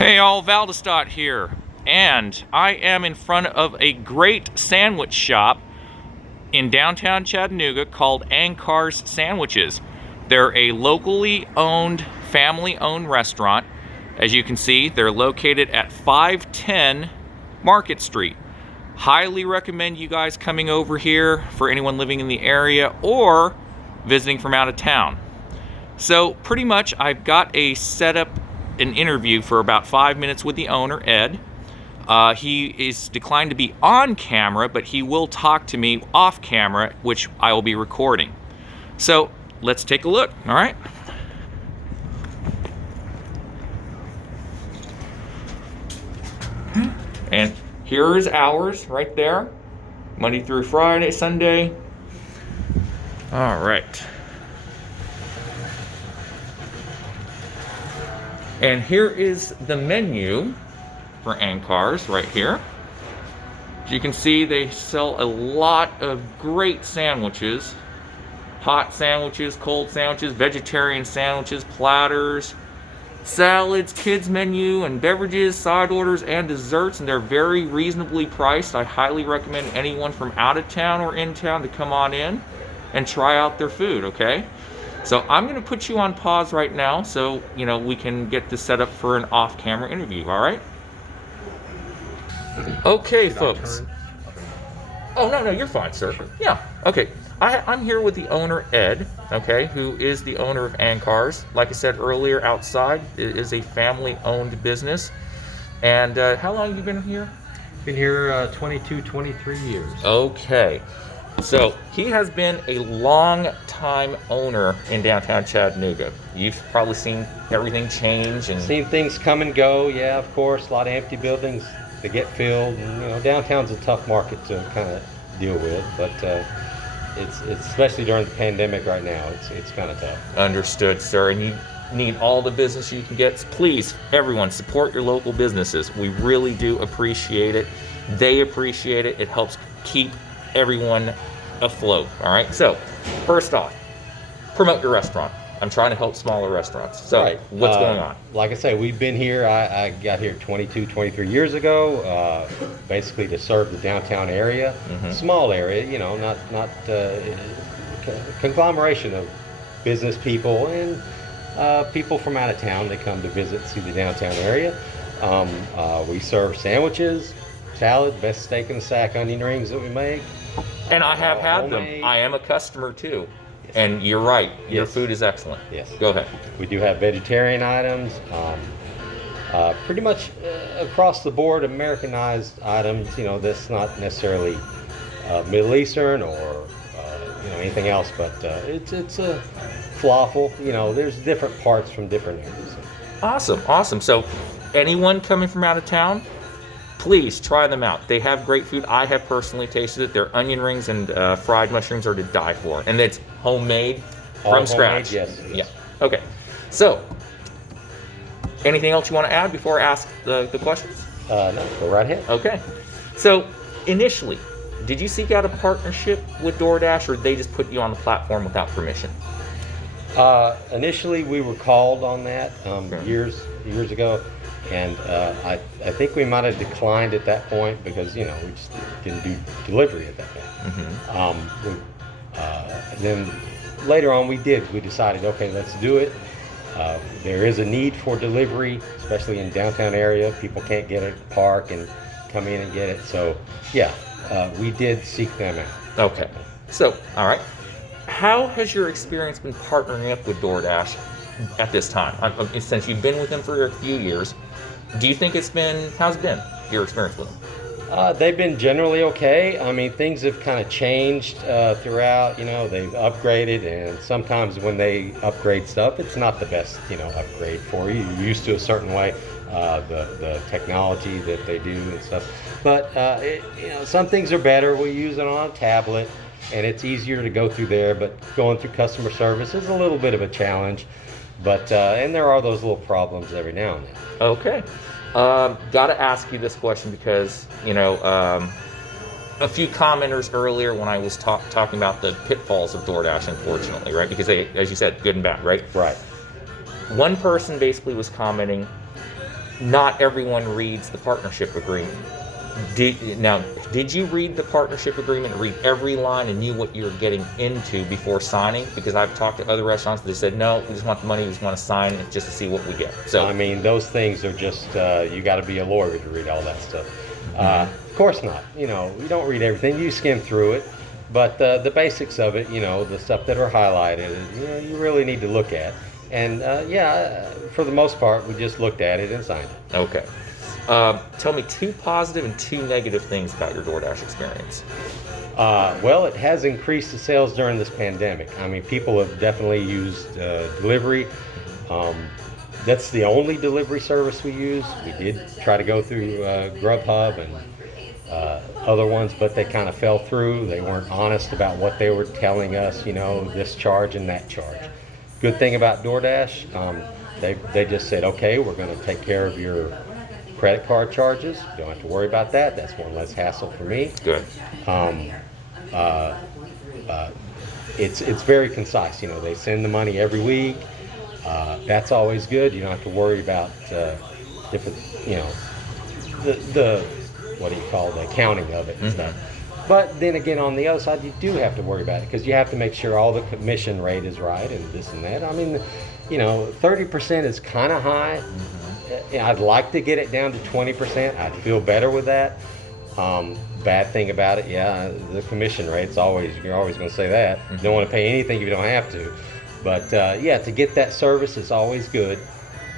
Hey all, Valdestot here, and I am in front of a great sandwich shop in downtown Chattanooga called Ankar's Sandwiches. They're a locally owned, family-owned restaurant. As you can see, they're located at 510 Market Street. Highly recommend you guys coming over here for anyone living in the area or visiting from out of town. So pretty much I've got a setup an interview for about 5 minutes with the owner, Ed. He is declined to be on camera, but he will talk to me off camera, which I will be recording. So let's take a look, all right? And here is hours right there, Monday through Friday, Sunday. All right. And here is the menu for Ankar's right here. As you can see, they sell a lot of great sandwiches. Hot sandwiches, cold sandwiches, vegetarian sandwiches, platters, salads, kids menu, and beverages, side orders, and desserts. And they're very reasonably priced. I highly recommend anyone from out of town or in town to come on in and try out their food, okay? So I'm going to put you on pause right now so, we can get this set up for an off-camera interview, all right? Okay, folks. Oh, no, you're fine, sir. Yeah, okay. I'm here with the owner, Ed, okay, who is the owner of Ankar's. Like I said earlier, outside, it is a family-owned business. And how long have you been here? Been here 22, 23 years. Okay. So he has been a long time owner in downtown Chattanooga. You've probably seen everything change and Seen things come and go, yeah, of course. A lot of empty buildings that get filled. And, downtown's a tough market to kind of deal with, but it's especially during the pandemic right now. It's kind of tough. Understood, sir. And you need all the business you can get. Please, everyone, support your local businesses. We really do appreciate it. They appreciate it. It helps keep everyone afloat. All right, so first off, promote your restaurant. I'm trying to help smaller restaurants. So Right. What's going on? Like I say, we've been here. I got here 22, 23 years ago, basically to serve the downtown area. Small area, not conglomeration of business people and people from out of town that come to visit, see the downtown area. We serve sandwiches, salad, best steak in the sack onion rings that we make. And I have had them. I am a customer too. Yes. And you're right. Your Yes. food is excellent. Yes. Go ahead. We do have vegetarian items, pretty much across the board Americanized items. That's not necessarily Middle Eastern or anything else, but it's a falafel. There's different parts from different areas. Awesome. So anyone coming from out of town, please try them out. They have great food. I have personally tasted it. Their onion rings and fried mushrooms are to die for. And it's homemade from scratch. Yes. Yeah. Okay. So, anything else you want to add before I ask the questions? No, go right ahead. Okay. So, initially, did you seek out a partnership with Doordash, or they just put you on the platform without permission? Initially, we were called on that years ago. And I think we might have declined at that point because we just didn't do delivery at that point. Then later on we decided, okay, let's do it. There is a need for delivery, especially in downtown area. People can't get it at the park and come in and get it. So yeah, we did seek them out. Okay. So, all right. How has your experience been partnering up with Doordash at this time? Since you've been with them for a few years, do you think how's it been, your experience with them? They've been generally okay. I mean, things have kind of changed throughout. They've upgraded, and sometimes when they upgrade stuff, it's not the best, upgrade for you. You're used to a certain way, the technology that they do and stuff. But some things are better. We use it on a tablet, and it's easier to go through there. But going through customer service is a little bit of a challenge. But and there are those little problems every now and then. Okay. Got to ask you this question because, a few commenters earlier when I was talking about the pitfalls of Doordash, unfortunately, right? Because they, as you said, good and bad, right? Right. One person basically was commenting, not everyone reads the partnership agreement. Did you read the partnership agreement, read every line, and knew what you were getting into before signing? Because I've talked to other restaurants, they said, no, we just want the money, we just want to sign it just to see what we get. So I mean, those things are just, you got to be a lawyer to read all that stuff. Of course not. You don't read everything. You skim through it. But the basics of it, the stuff that are highlighted, you really need to look at. And for the most part, we just looked at it and signed it. Okay. Tell me 2 positive and 2 negative things about your DoorDash experience. Well, it has increased the sales during this pandemic. I mean, people have definitely used delivery. That's the only delivery service we use. We did try to go through Grubhub and other ones, but they kind of fell through. They weren't honest about what they were telling us, this charge and that charge. Good thing about DoorDash, they just said, okay, we're going to take care of your credit card charges. Don't have to worry about that. That's one less hassle for me. Good. It's very concise. They send the money every week. That's always good. You don't have to worry about different, the what do you call the accounting of it and stuff. But then again, on the other side, you do have to worry about it because you have to make sure all the commission rate is right and this and that. I mean, 30% is kind of high. I'd like to get it down to 20%. I'd feel better with that. Bad thing about it, the commission rate's you're always going to say that. You don't want to pay anything if you don't have to. But to get that service is always good.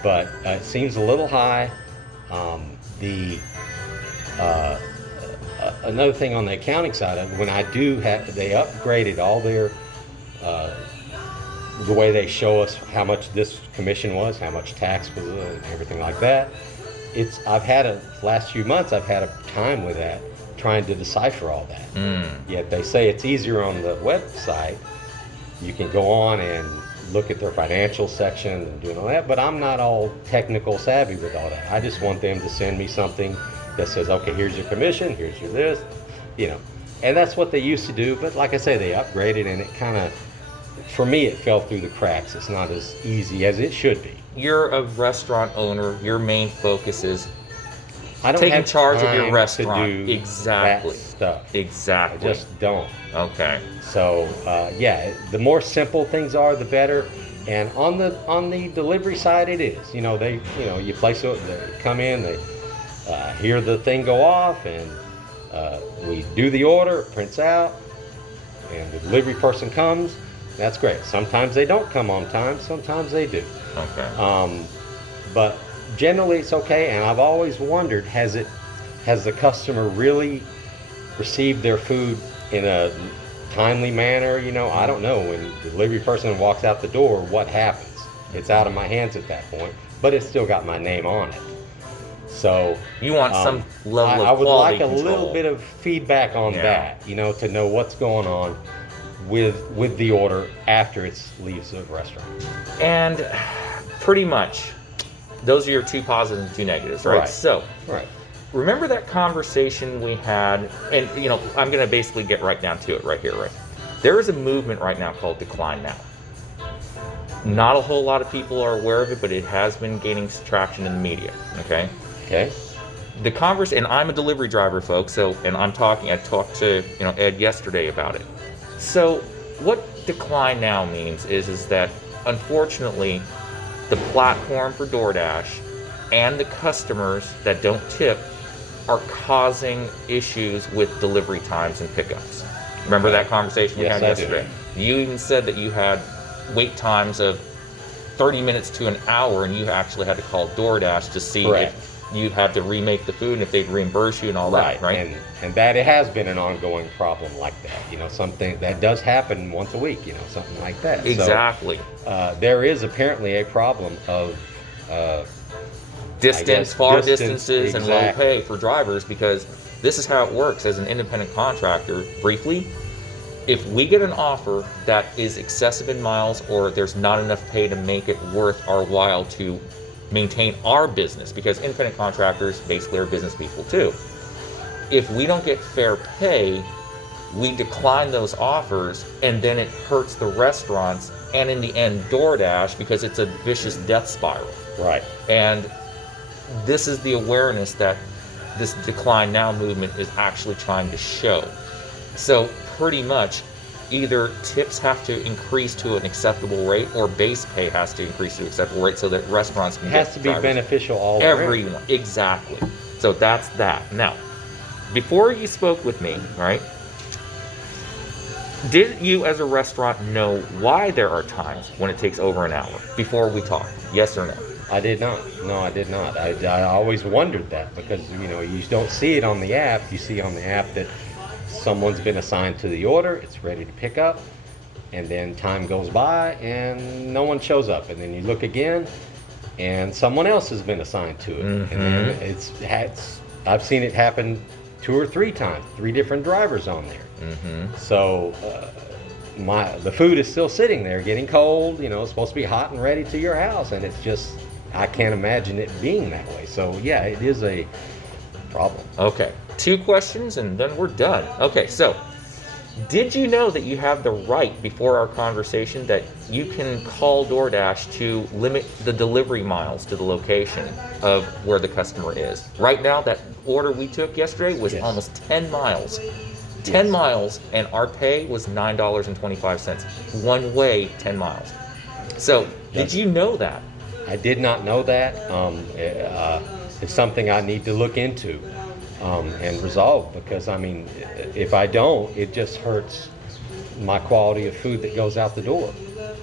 But it seems a little high. Another thing on the accounting side of it, when I do they upgraded all their the way they show us how much this commission was, how much tax was, and everything like that. Last few months I've had a time with that, trying to decipher all that. Yet they say it's easier on the website. You can go on and look at their financial section and doing all that, but I'm not all technical savvy with all that. I just want them to send me something that says, okay, here's your commission, here's your this, and that's what they used to do. But like I say, they upgraded, and it kind of, for me, it fell through the cracks. It's not as easy as it should be. You're a restaurant owner. Your main focus is I don't taking have charge of time your restaurant. to do Exactly. that stuff. Exactly. I just don't. Okay. So the more simple things are, the better. And on the delivery side, it is. You place it. They come in. They hear the thing go off, and we do the order. It prints out, and the delivery person comes. That's great. Sometimes they don't come on time. Sometimes they do. Okay. But generally, it's okay. And I've always wondered, has the customer really received their food in a timely manner? I don't know. When the delivery person walks out the door, what happens? It's out of my hands at that point, but it's still got my name on it. So you want some level of I would quality like a control. little bit of feedback on that, to know what's going on with the order after it leaves the restaurant. And pretty much, those are your 2 positives and 2 negatives, right? So, remember that conversation we had, and I'm going to basically get right down to it right here, right? There is a movement right now called Decline Now. Not a whole lot of people are aware of it, but it has been gaining traction in the media, okay? Okay. The and I'm a delivery driver, folks, and I talked to, Ed yesterday about it. So what Decline Now means is that, unfortunately, the platform for DoorDash and the customers that don't tip are causing issues with delivery times and pickups. Remember that conversation we had yesterday? You even said that you had wait times of 30 minutes to an hour, and you actually had to call DoorDash to see if you had to remake the food and if they'd reimburse you and all that, right? And that it has been an ongoing problem like that. Something that does happen once a week, something like that. Exactly. So, there is apparently a problem of far distances, and low exactly. pay for drivers, because this is how it works as an independent contractor. Briefly, if we get an offer that is excessive in miles, or there's not enough pay to make it worth our while to maintain our business, because independent contractors basically are business people too. If we don't get fair pay, we decline those offers, and then it hurts the restaurants, and in the end DoorDash, because it's a vicious death spiral. Right. And this is the awareness that this Decline Now movement is actually trying to show. So pretty much either tips have to increase to an acceptable rate or base pay has to increase to an acceptable rate so that restaurants can It has to be beneficial all around. everyone. Exactly. So that's that. Now, before you spoke with me, right? Did you as a restaurant know why there are times when it takes over an hour before we talked? Yes or no? I did not. No, I did not. I always wondered that because, you know, you don't see it on the app. You see on the app that someone's been assigned to the order, it's ready to pick up, and then time goes by and no one shows up. And then you look again and someone else has been assigned to it. Mm-hmm. And then I've seen it happen 2 or 3 times, 3 different drivers on there. Mm-hmm. So the food is still sitting there getting cold, you know, it's supposed to be hot and ready to your house, and it's just, I can't imagine it being that way. So yeah, it is a problem. Okay, 2 questions and then we're done. Okay, so did you know that you have the right before our conversation that you can call DoorDash to limit the delivery miles to the location of where the customer is? Right now, that order we took yesterday was Yes. almost 10 miles. 10 miles, and our pay was $9.25. One way, 10 miles. So, did you know that? I did not know that. It's something I need to look into and resolve, because I mean, if I don't, it just hurts my quality of food that goes out the door.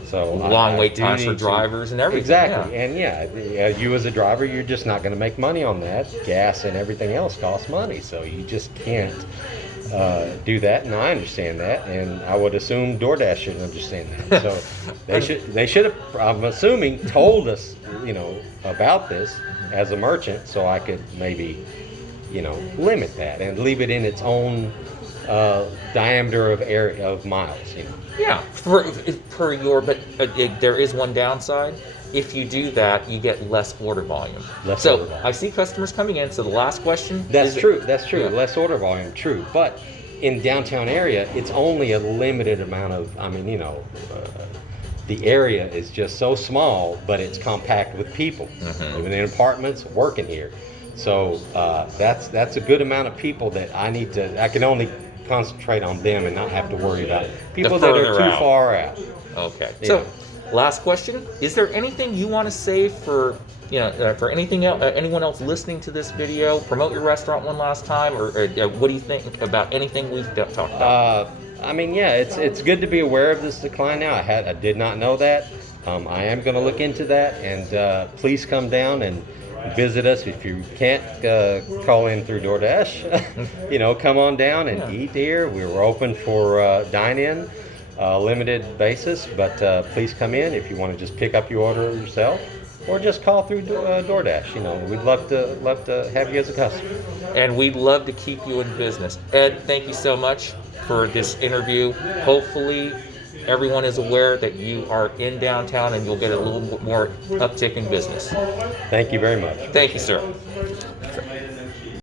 So Long I wait do times for need to- drivers and everything. Exactly, yeah. and yeah, you as a driver, you're just not going to make money on that. Gas and everything else costs money, so you just can't do that. And I understand that, and I would assume DoorDash should understand that. So they should have, I'm assuming, told us, you know, about this as a merchant, so I could maybe, you know, limit that and leave it in its own diameter of area of miles, you know. Yeah, per your, but there is one downside. If you do that, you get less order volume. Less so order volume. I see customers coming in. So the last question. That's true. That's true. Yeah. Less order volume, true. But in downtown area, it's only a limited amount of. I mean, you know, the area is just so small, but it's compact with people living in apartments, working here. So that's a good amount of people that I need to. I can only concentrate on them and not have to worry about people that are further too out. far out. Okay. Yeah. So, last question: is there anything you want to say for for anything else, anyone else listening to this video? Promote your restaurant one last time, or what do you think about anything we've talked about? I mean, yeah, it's good to be aware of this decline now. I did not know that. I am going to look into that, and please come down and visit us. If you can't call in through DoorDash, you know, come on down and eat here. We're open for dine-in, limited basis, but please come in if you want to just pick up your order yourself, or just call through DoorDash. You know, we'd love to have you as a customer. And we'd love to keep you in business. Ed, thank you so much for this interview. Hopefully everyone is aware that you are in downtown and you'll get a little bit more uptick in business. Thank you very much. Thank you, sir.